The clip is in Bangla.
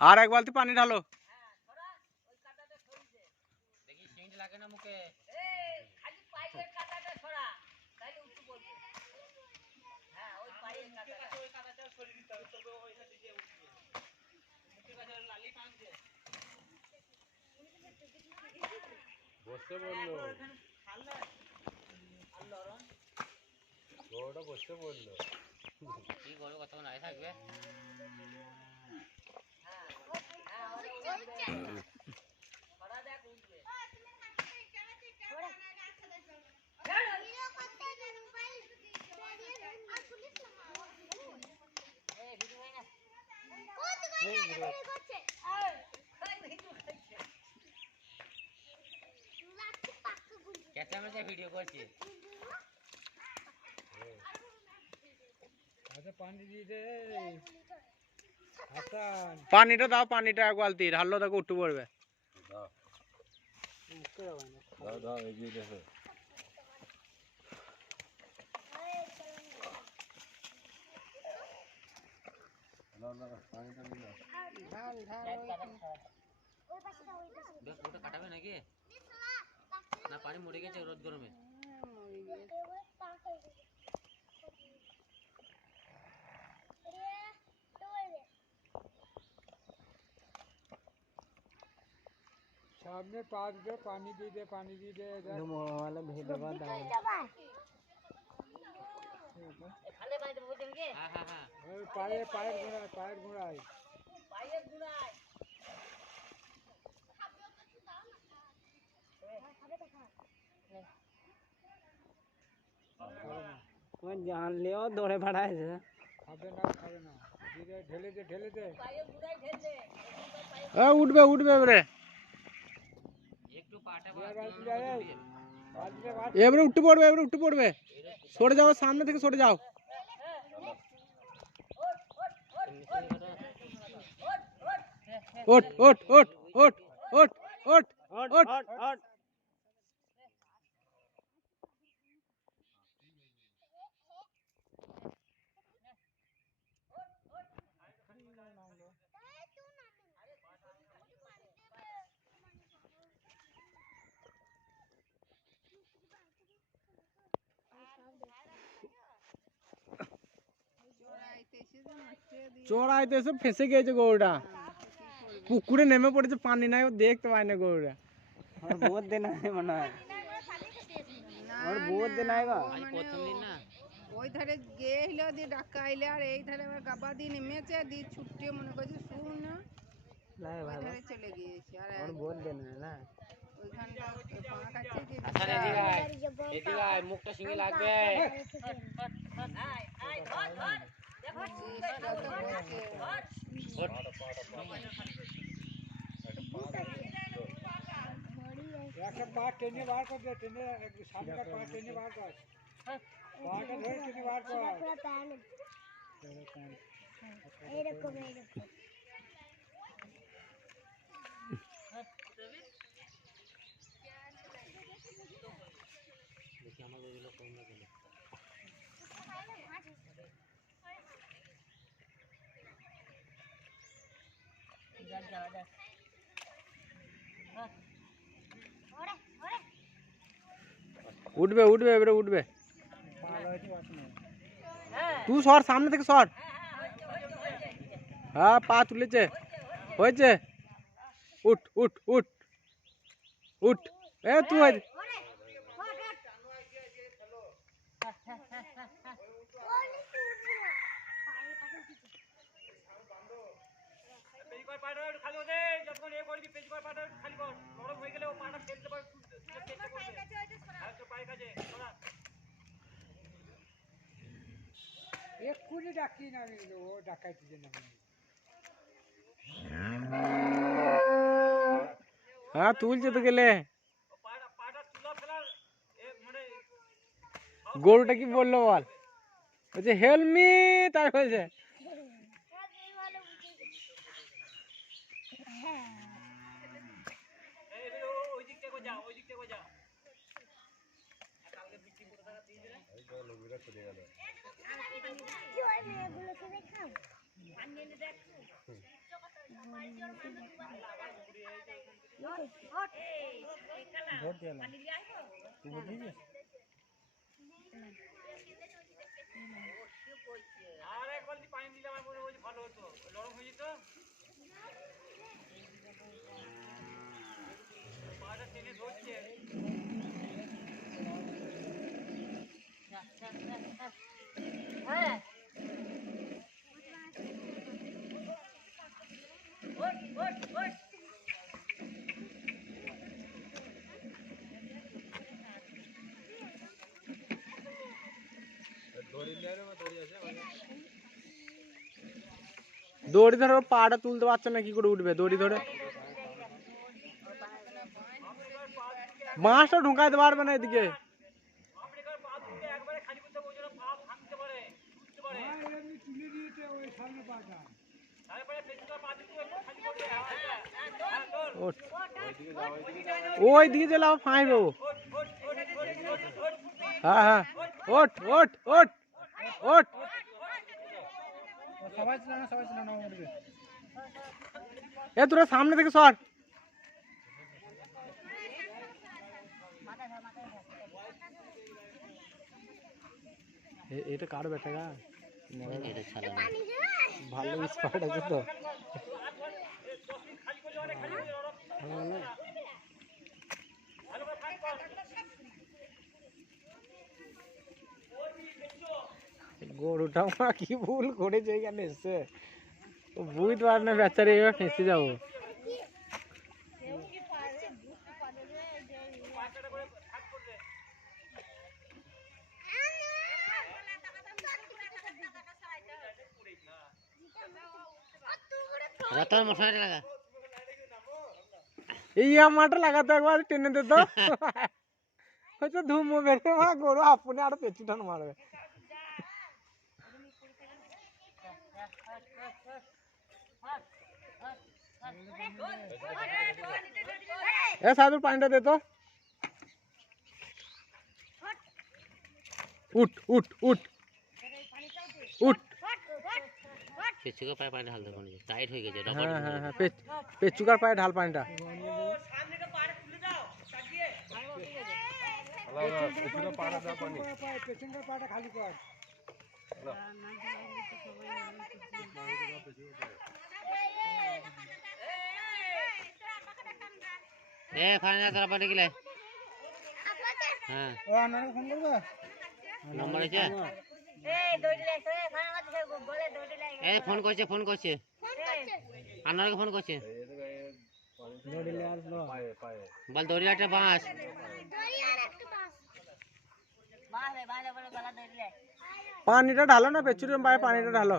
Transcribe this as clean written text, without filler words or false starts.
আর এক বালতি পানি ঢালো। দেখি সিঙ্গ লাগে না মুখে। খালি পায়ের কাঁটাটা ছড়া তাইলে উঠতে বলবে। হ্যাঁ ওই পায়ের কাঁটাটা ওই কাঁটাটা সরিয়ে দিতে হবে তবে ওই সাথে যে উঠবে। মুখে কাছে লালি টানছে। বসতে বললো। আল্লাহ আল্লাহরন বড়টা বসতে বললো। কি করবে কতক্ষণ আয় থাকবে? হ্যাঁ হ্যাঁ ওই ছড়া দেখ উঠবে। ক্যামেরা ভিডিও করছি। আচ্ছা পানি দিয়ে দে। হাসান পানিটা দাও, পানিটা এক বালতি ঢাললো তাকে উঠতে পড়বে। দাও দাও এগিয়ে দেখো। পানিটা নিয়ে বেশ ওটা কাটাবে নাকি? না পানি মরে গেছে রোদ গরমে। सामने पास दे पानी दी दे वाला भेद খালে বাইতে বলছেন কি? হ্যাঁ হ্যাঁ হ্যাঁ पाए पायर घुड़ाई পায়ের গুড়ায় जान लियो दौड़े बढ़ाए खाबे ना धीरे ढेले दे পায়ের গুড়ায় ঢেল দে। उठबे उठबे रे একটু পাটা এবারে উঠতে পড়বে সরে যাও, সামনে থেকে সরে যাও। ওঠ ওঠ ওঠ ওঠ ওঠ ওঠ ওঠ ওঠ। চড়াইতে এসে ফেসে গিয়েছে গরুটা, পুকুরে নেমে পড়েছে, পানি নাই, ও দেখতে পায় না গরুটা। বহুত দিন আগে মনে হয়, বহুত দিন আগে প্রথম দিন না ওই ধারে গেছিল দিয়ে ডাক্কা আইলে আর এই ধারে আবার গাবা দিয়ে নেমেছে দিয়ে ছুটে মনে করছে শুন না ওই ধারে চলে গিয়েছে আর বহুত দিন না ওইখানটা পা কাছে যে আচ্ছা এদিকে আয় মুখটা সিঙ্গে লাগবে। আয় ধর ধর দেখো চেষ্টা তো করছে একটা পা টেনে বার কর দে সামনে का पा टेने बाहर कर पा का धर टेने बाहर कर এরকম দেখি আমার ওইগুলো কম না কেন। উঠবে উঠবে এবারে উঠবে। তুই সর, সামনে থেকে সর। হ্যাঁ পা তুলেছে, হয়েছে। উঠ উঠ উঠ উঠ, এ তুই পেজিকর পাটা খালি ওদে যতক্ষণ এ করবি পেজিকর পাটা খালি কর নরম হয়ে গেলে ও পাটা ফেলতে পারে চেষ্টা করবে। আর তো পায়ে কাছে ছড়া एक कुली डाकी ना वो डाकायची जे ना হ্যাঁ তুলছে তো গেলে। পাটা পাটা তুলা ফেলা এ মানে গরুটা কি বললো বল, বলছে হেল্প মি, তাই হয়েছে। ওই দিক থেকে যা ওই দিক থেকে যা কালকে বৃষ্টি পুরো টাকা দিয়ে দিলে लोगीरा चले गया আর এক বালতি পানি দিলে আমার মনে হয় ভালো হতো, নরম হয়ে যেত। পাটা টেনে ধরছে। হ্যাঁ ওঠ ওঠ ওঠ দড়ি ধরে ওর পাটা তুলতে পারছে না, কি করে উঠবে দড়ি ধরে? মাছটা ঢুকাইতে পারবে না এদিকে। আমেরিকার পা দুটো একবারে খালি করতে হবে, ওই জন্য পা ভাঙতে পারে, উঠতে পারে। এমনি তুলে দিয়েছে ওই সামনে পাটা। তারপরে পেছনের পা দুটো একটু খালি করবে। হ্যাঁ তোর। ওঠ, ওই দিকে চলে আবার ফাঁসবে ও। হ্যাঁ হ্যাঁ, ওঠ ওঠ ওঠ ওঠ। সবাই ছিল না, সবাই ছিল না, উঠবে। এ তোরা সামনে থেকে সর। এটা কার বেটা গা? এটা ছাড়া ভালো স্পট আছে তো। গরুটা মা কি ভুল করেছে এখানে এসে, ও বুঝতে পারে না বেচারে, এবার ফেঁসে যাবো। রতন মশলাটা লাগা। এই আমারটা লাগাতো একবার টেনে দে তো। হয়তো ধুম বেরবে মা, গরু আপনি আরো পেছু টান মারবে। এ সাধুর পানিটা দে তো। উঠ উঠ উঠ উঠ। পেছুকে পায়ে পানি ঢালতে পানি টাইট হয়ে গেছে। হ্যাঁ হ্যাঁ হ্যাঁ, পেচুকার পায়ে ঢাল পানিটা। সামনেটা পাড়ে তুলে দাও কাটিয়ে পেছনকার পাটা খালি কর। এ ফাইনাল তোরা পানি গেলে। হ্যাঁ ও আনারে ফোন করবে? নম্বর আছে। এই দড়ি লাগছে খানা মাঝে বলে দড়ি লাগে এ ফোন করছে আনারকে ফোন করছে। বল দড়ি একটা বাঁশ। বাহ রে বাহ বলে গলা দড়ি লাগে পানিটা ঢালো না, পেছুরের পায়ে পানিটা ঢালো।